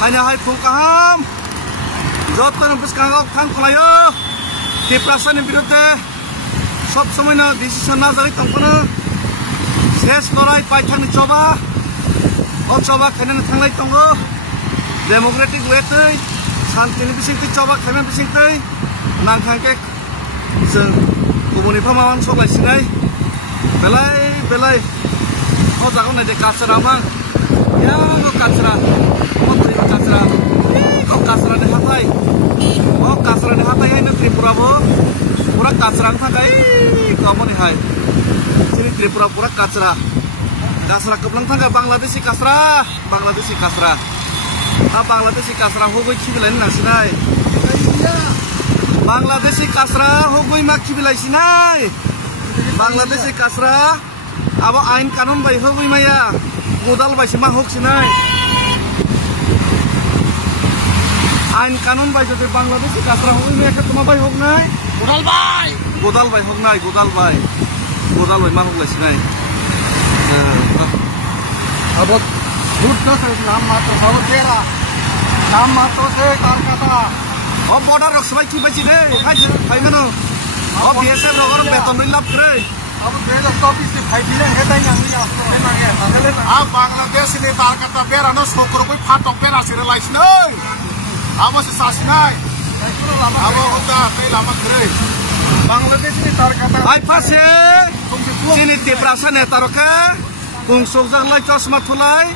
hanya hai pung kaham joton biskangok thang kholayo depression ni biruddhe sob somoy no decision na jari tongkono ses lorai paithani choba o choba khainani thanglai tongo democratic way tei santini bisingti choba khaina bisingtei nangkhangke जों गुबुननि फामावान सग्लायसिनाय बेलाय o jago naide kachra mang yago kachra motri kachra o kachra ni hatai ai na Tripura bo pura kachra thakai kamoni hai sini Tripura pura kachra keblang thakai Bangladeshi kachra Bangladeshi kachra hogoi khibilai nasinai Bangladeshi kachra hogoi ma khibilai sinai Bangladeshi kachra abo ain kanun bai hogoi maya godal bai sima hok sinai ain kanun bai jodi Bangladeshi kachra hogoi maya ke toma bai hok nai godal bai hok nai godal bai ma hok lai sinai abo झूठ तो से नाम मात्र सब तेरा नाम मात्र से Calcutta o border rok sabai ki bachi re hai gano o BSF rogar beton ri lap re अब बेड ऑफिस से फाइल ले हेता ही नहीं आस्तो आ बांग्लादेश ने कलकत्ता बेरा न सोकर कोई फाटक बेरा सिर लाइस नै अब से सासनाय अब होता कई लामा करे बांग्लादेश ने Calcutta ai pase sini Deprasa ne taroka kung sogjak lai chosma thulai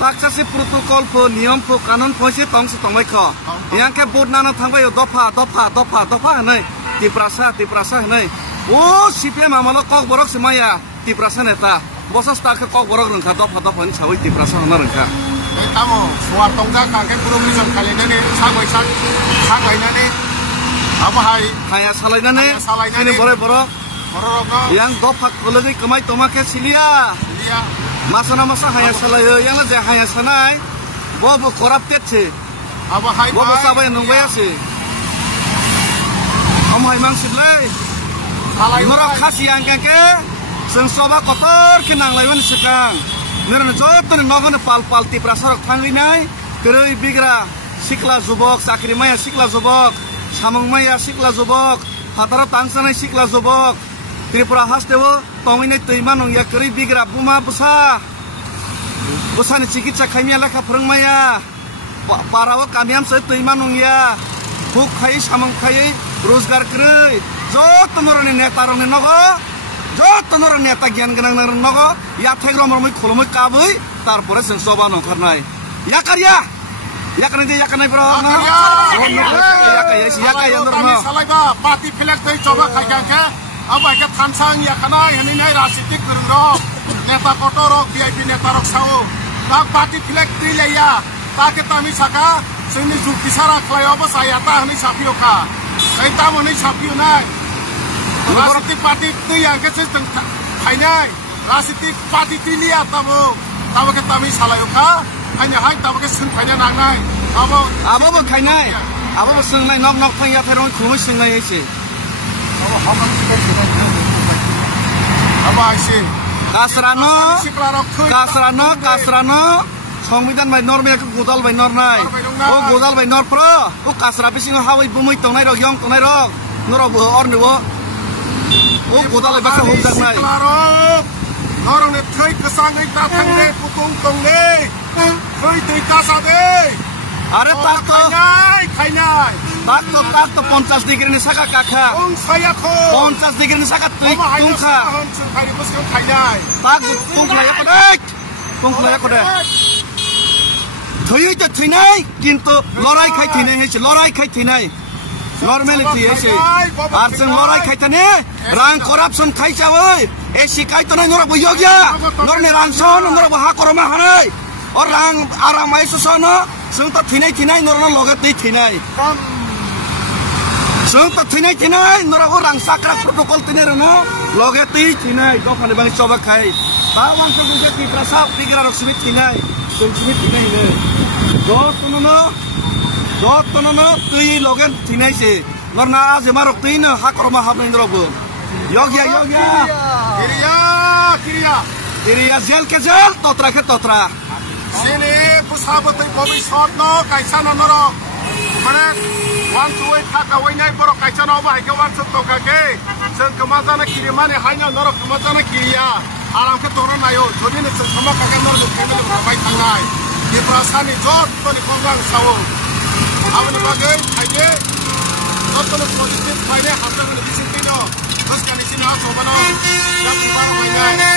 paksasi protocol po niyam po kanon poise tongsi tongbai kho yang ke board nana thangbai dofa nei Deprasa nei o CPM amalo kok borok semaya Deprasa neta bosas ta ke kok borok rengka dofa ni chawai Deprasa na rengka ei tamo suar tongga kangke provision khalinani sagainani abahai haya salainani ini borok yang dofa kolegi kemai tomake silia masa haya salayo yang la haya sanai bobo corrupted che abahai bobo sabai nungbaya se amhai mangsidlai nora khasi angke जों soba kotor ke nanglaiban sekang nirna joton nogon pal Deprasa rok thanglinai geroi bigra sikla jubok chakri maya sikla jubok samung maya sikla jubok hatara tangsanai sikla jubok Tripura hasteo tongine teiman ya geroi bigra buma busani chikitsa khaimya lekha phorongmaya parao kamiam se teiman ya huk khai samung khai rozgar krei joton norani neta rokni nogo joton orang neta gyan ganang nang nogo ya thegro mormoi kholomoi kabui tarpore जों soba nongkharnai yakanai bro yakaya norma salaiba party flag tei coba khaikake abai ke thansang yakanai haninai rasitik kurungro neta kotoro VIP neta rok sao ta party flag tei leya ta ke tami saka जोंनि जुक्ति सारा खलायावबो सायाता हनै साफियोखा ei tamoni safiyo nai Rasitik party tu yang kecil tentang kainai, rasitik party tu lihat tamu ke kami salah yuka, hanya hai tamu ke sen kainai nangai, abo kainai, abo sengai nok tanya terong kumui sengai isi, abo isi, kasrano, সংবিধান by normal ke godal by nornai, o godal by nor pro, o kasra bising hawai bumui tongnai rok yong tongnai rok, norok or niwo. Oh, godal lebih ke hujan nai. Orang ni thai kesangai datang ni putung tong ni, thai tita sade. Are tak to 50 degree ni saka kakha. Saya ko. 50 degree ni saka tungkha. Tak tungkha ya kodek. Thai itu thinai, kintu lorai khai thinai. Normality ese arsen lorai khaitane rang corruption khaichawai e sikai to nora buyogya norne rangson nora ha koroma hanai or rang aramai sosono sungta thinai norna logati thinai sungta thinai nora o rang sakra protocol tinerana logati thinai gofane bang coba khai ta wang to buge Deprasa pigra rok smith thinai sungchimit thinai ne Jotono tui logen thinai se norna azemarok tuina hakroma habnai ndrobo yogya kiriya zel ke zel totra sini pusabotui bobi shotno kaisa nanoro mane wan suwai thaka wainai borok kaisa no ba ke wan sukto kake seng kemazana kiri mane hanya norok kemazana kiriya alam ke toron ayo jodi ne seng sama kaka norok family babai tangai di prasani jot to ni kongang sawo awani bagai aye jot to positif faide hatta ne disiplinno terus kan isina sobano jap ibara wainai